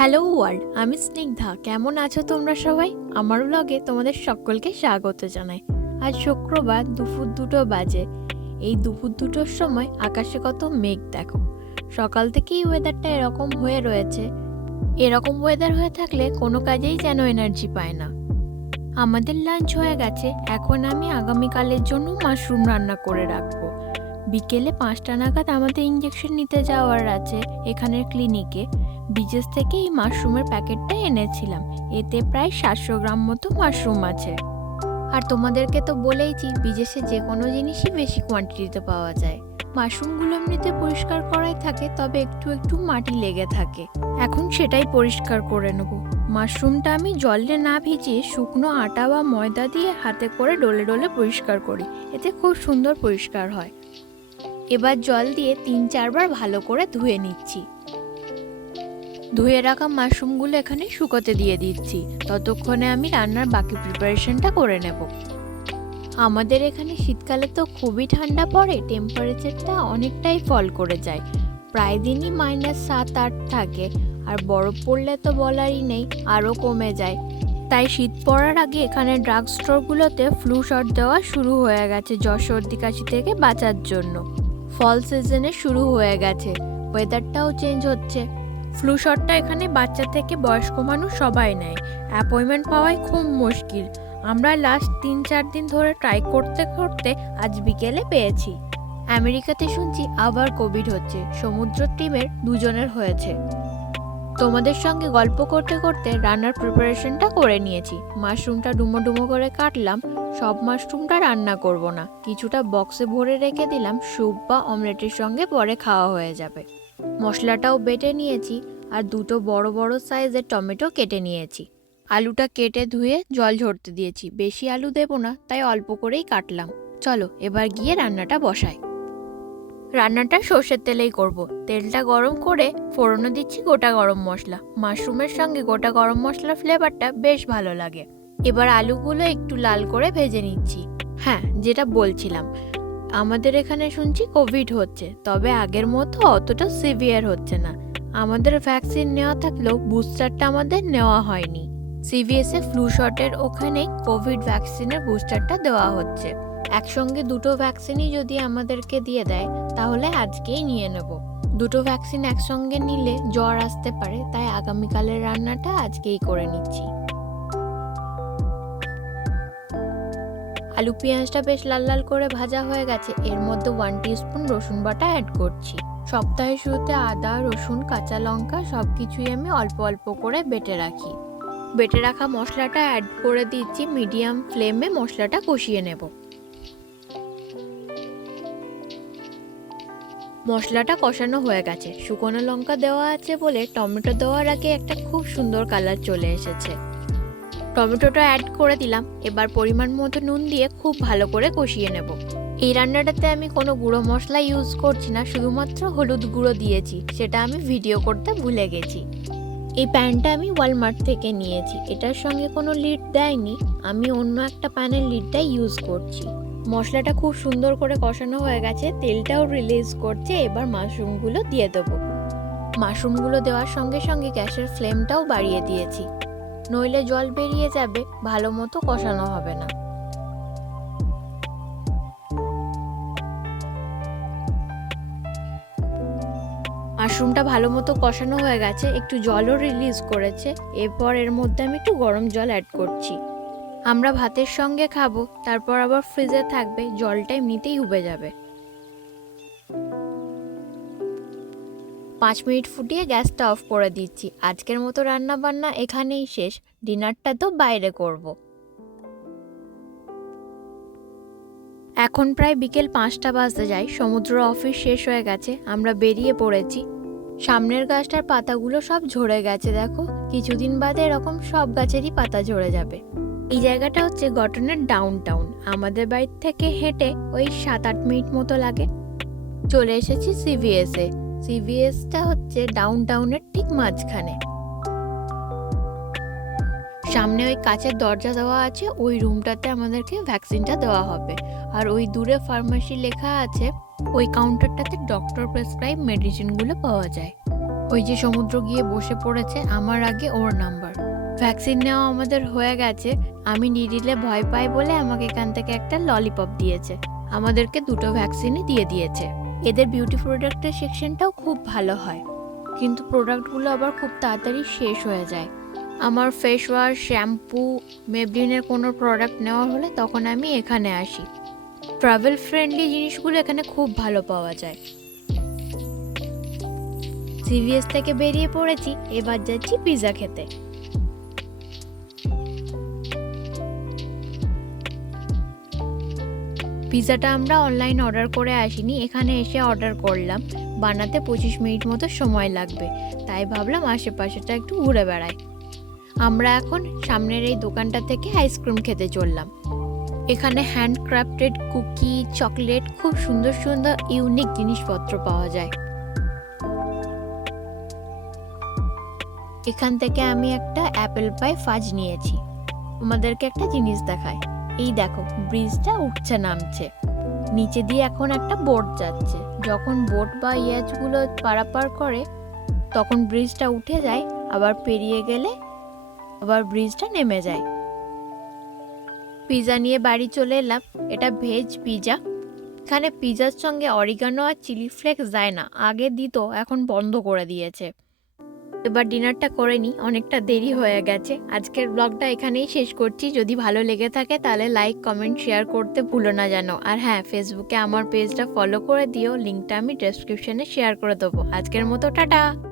Hello world আমি স্নিগ্ধা। কেমন আছো তোমরা সবাই? আমার ব্লগে তোমাদের সকলকে স্বাগত জানাই। আজ শুক্রবার দুপুর দুটো বাজে। এই দুপুর দুটোর সময় আকাশে কত মেঘ দেখো। সকাল থেকেই ওয়েদারটা এরকম হয়ে রয়েছে। এরকম ওয়েদার হয়ে থাকলে কোনো কাজেই যেন এনার্জি পায় না। আমাদের লাঞ্চ হয়ে গেছে। এখন আমি আগামীকালের জন্য মাশরুম রান্না করে রাখব। বিকেলে পাঁচটা নাগাদ আমাদের ইঞ্জেকশন নিতে যাওয়ার আছে এখানের ক্লিনিকে বিচেস থেকে এই মাশরুমের প্যাকেটটা এনেছিলাম। এতে প্রায় সাতশো গ্রাম মতো মাশরুম আছে। আর তোমাদেরকে তো বলেইছি বিজেসে যে কোনো জিনিসই বেশি কোয়ান্টিটিতে পাওয়া যায়। মাশরুমগুলো এমনিতে পরিষ্কার করাই থাকে, তবে একটু একটু মাটি লেগে থাকে। এখন সেটাই পরিষ্কার করে নেব। মাশরুমটা আমি জলে না ভিজিয়ে শুকনো আটা বা ময়দা দিয়ে হাতে করে ডলে ডলে পরিষ্কার করি। এতে খুব সুন্দর পরিষ্কার হয়। এবার জল দিয়ে তিন চারবার ভালো করে ধুয়ে নিচ্ছি। ধুয়ে রাখা মাশরুমগুলো এখানে শুকোতে দিয়ে দিচ্ছি। ততক্ষণে আমি রান্নার বাকি প্রিপারেশনটা করে নেব। আমাদের এখানে শীতকালে তো খুবই ঠান্ডা পড়ে টেম্পারেচারটা অনেকটাই ফল করে যায়। প্রায় দিনই মাইনাস সাত, আট থাকে, আর বরফ পড়লে তো বলারই নেই, আরও কমে যায়। তাই শীত পড়ার আগে এখানে ড্রাগ স্টোরগুলোতে ফ্লু শট দেওয়া শুরু হয়ে গেছে জ্বর সর্দি কাশি থেকে বাঁচার জন্য। ফল সিজনে শুরু হয়ে গেছে। ওয়েদারটাও চেঞ্জ হচ্ছে। ফ্লু শটটা এখানে বাচ্চা থেকে বয়স্ক মানুষ সবাই নেয়। অ্যাপয়েন্টমেন্ট পাওয়াই খুব মুশকিল। আমরা লাস্ট তিন চার দিন ধরে ট্রাই করতে করতে আজ বিকেলে পেয়েছি। আমেরিকাতে শুনছি আবার কোভিড হচ্ছে। সমুদ্র টিমের দুজনের হয়েছে। তোমাদের সঙ্গে গল্প করতে করতে রান্নার প্রিপারেশনটা করে নিয়েছি। মাশরুমটা ডুমো ডুমো করে কাটলাম, সব মাশরুমটা রান্না করব না। কিছুটা বক্সে ভরে রেখে দিলাম স্যুপ বা অমলেটের সঙ্গে পরে খাওয়া হয়ে যাবে। মশলাটাও বেটে নিয়েছি আর দুটো বড় বড় সাইজের টমেটো কেটে নিয়েছি। আলুটা কেটে ধুয়ে জল ঝরতে দিয়েছি। বেশি আলু দেবো না, তাই অল্প করেই কাটলাম। চলো, এবার গিয়ে রান্নাটা বসাই। রান্নাটা সর্ষের তেলেই করব। তেলটা গরম করে ফোড়নে দিচ্ছি গোটা গরম মশলা। মাশরুমের সঙ্গে গোটা গরম মশলার ফ্লেভারটা বেশ ভালো লাগে। এবার আলুগুলো একটু লাল করে ভেজে নিচ্ছি। হ্যাঁ যেটা বলছিলাম, আমাদের এখানে শুনছি কোভিড হচ্ছে, তবে আগের মতো অতটা সিভিয়ার হচ্ছে না। আমাদের ভ্যাকসিন নেওয়া থাকলেও বুস্টারটা আমাদের নেওয়া হয়নি। সিভিএসএ ফ্লু শটের ওখানেই কোভিড ভ্যাকসিনের বুস্টারটা দেওয়া হচ্ছে। একসঙ্গে দুটো ভ্যাকসিনই যদি আমাদেরকে দিয়ে দেয়, তাহলে আজকেই নিয়ে নেব। দুটো ভ্যাকসিন একসঙ্গে নিলে জ্বর আসতে পারে, তাই আগামীকালের রান্নাটা আজকেই করে নিচ্ছি। আলু পেঁয়াজটা বেশ লাল লাল করে ভাজা হয়ে গেছে, এর মধ্যে ওয়ান স্পুন রসুন বাটা অ্যাড করছি। সপ্তাহের শুরুতে আদা, রসুন, কাঁচা লঙ্কা সব কিছুই আমি অল্প অল্প করে বেটে রাখি। বেটে রাখা মশলাটা অ্যাড করে দিচ্ছি মিডিয়াম ফ্লেমে মশলাটা কষিয়ে নেব। মশলাটা কষানো হয়ে গেছে। শুকনো লঙ্কা দেওয়া আছে বলে টমেটো দেওয়ার আগে একটা খুব সুন্দর কালার চলে এসেছে। টমেটোটা অ্যাড করে দিলাম। এবার পরিমাণ মতো নুন দিয়ে খুব ভালো করে কষিয়ে নেব। এই রান্নাটাতে আমি কোনো গুঁড়ো মশলা ইউজ করছি না, শুধুমাত্র হলুদ গুঁড়ো দিয়েছি, সেটা আমি ভিডিও করতে ভুলে গেছি। এই প্যানটা আমি ওয়ালমার্ট থেকে নিয়েছি। এটার সঙ্গে কোনো লিড দেয়নি। আমি অন্য একটা প্যানের লিডটাই ইউজ করছি। মশলাটা খুব সুন্দর করে কষানো হয়ে গেছে, তেলটাও রিলিজ করছে, এবার মাশরুমগুলো দিয়ে দেবো। মাশরুমগুলো দেওয়ার সঙ্গে সঙ্গে গ্যাসের ফ্লেমটাও বাড়িয়ে দিয়েছি। নইলে জল বেরিয়ে যাবে, ভালো মতো কষানো হবে না। মাশরুমটা ভালো মতো কষানো হয়ে গেছে, একটু জলও রিলিজ করেছে, এরপর এর মধ্যে আমি একটু গরম জল অ্যাড করছি। আমরা ভাতের সঙ্গে খাব, তারপর আবার ফ্রিজে থাকবে জলটা এমনিতেই উবে যাবে। পাঁচ মিনিট ফুটিয়ে গ্যাসটা অফ করে দিচ্ছি। আজকের মতো রান্না বান্না এখানেই শেষ। ডিনারটা তো বাইরে করব। এখন প্রায় বিকেল পাঁচটা বাজতে যায়। সমুদ্র অফিস শেষ হয়ে গেছে। আমরা বেরিয়ে পড়েছি। সামনের গাছটার পাতাগুলো সব ঝরে গেছে, দেখো। কিছুদিন বাদে এরকম সব গাছেরই পাতা ঝরে যাবে। এই জায়গাটা হচ্ছে গঠনের ডাউন টাউন আমাদের বাড়ির থেকে হেঁটে ওই সাত আট মিনিট মতো লাগে। চলে এসেছি সিভিএসে সিভিএসটা হচ্ছে ডাউন টাউনের ঠিক মাঝখানে। সামনে ওই কাচের দরজা দেওয়া আছে, ওই রুমটাতে আমাদেরকে ভ্যাকসিনটা দেওয়া হবে। আর ওই দূরে ফার্মাসি লেখা আছে, ওই কাউন্টারটাতে ডক্টর প্রেসক্রাইব মেডিসিনগুলো পাওয়া যায়। ওই যে সমুদ্র গিয়ে বসে পড়েছে, আমার আগে ওর নাম্বার ভ্যাকসিন নেওয়া আমাদের হয়ে গেছে। আমি নিডিলে ভয় পাই বলে আমাকে এখান থেকে একটা ললিপপ দিয়েছে। আমাদেরকে দুটো ভ্যাকসিনই দিয়ে দিয়েছে। এদের বিউটি প্রোডাক্টের সেকশনটাও খুব ভালো হয়। কিন্তু প্রোডাক্টগুলো আবার খুব তাড়াতাড়ি শেষ হয়ে যায়। আমার ফেস ওয়াশ শ্যাম্পু মেবলিনের কোনো প্রোডাক্ট নেওয়া হলে তখন আমি এখানে আসি। ট্রাভেল ফ্রেন্ডলি জিনিসগুলো এখানে খুব ভালো পাওয়া যায়। সিভিএস থেকে বেরিয়ে পড়েছি। এবার যাচ্ছি পিৎজা খেতে। পিৎজাটা আমরা অনলাইন অর্ডার করে আসিনি, এখানে এসে অর্ডার করলাম। বানাতে পঁচিশ মিনিট মতো সময় লাগবে। তাই ভাবলাম আশেপাশেটা একটু ঘুরে বেড়াই। আমরা এখন সামনের এই দোকানটা থেকে আইসক্রিম খেতে চললাম। এখানে হ্যান্ডক্রাফটেড কুকি চকলেট খুব সুন্দর সুন্দর ইউনিক জিনিসপত্র পাওয়া যায়। এখান থেকে আমি একটা অ্যাপেল পাই ফাজ নিয়েছি। আমাদেরকে একটা জিনিস দেখায় এই দেখো, ব্রিজটা উঠছে নামছে। নিচে দিয়ে এখন একটা বোট যাচ্ছে। যখন বোট বা ইয়াজগুলো পারাপার করে, তখন ব্রিজটা উঠে যায়, আবার পেরিয়ে গেলে আবার ব্রিজটা নেমে যায়। পিৎজা নিয়ে বাড়ি চলে এলাম। এটা ভেজ পিৎজা এখানে পিৎজার সঙ্গে অরিগানো আর চিলি ফ্লেক্স যায় না। আগে দিত, এখন বন্ধ করে দিয়েছে। এবার ডিনারটা করে নিই অনেকটা দেরি হয়ে গেছে। আজকের ব্লগটা এখানেই শেষ করছি। যদি ভালো লেগে থাকে তাহলে লাইক কমেন্ট শেয়ার করতে ভুলো না জানো আর হ্যাঁ ফেসবুকে আমার পেজটা ফলো করে দিও লিঙ্কটা আমি ডেসক্রিপশনে শেয়ার করে দেবো। আজকের মতো, টাটা!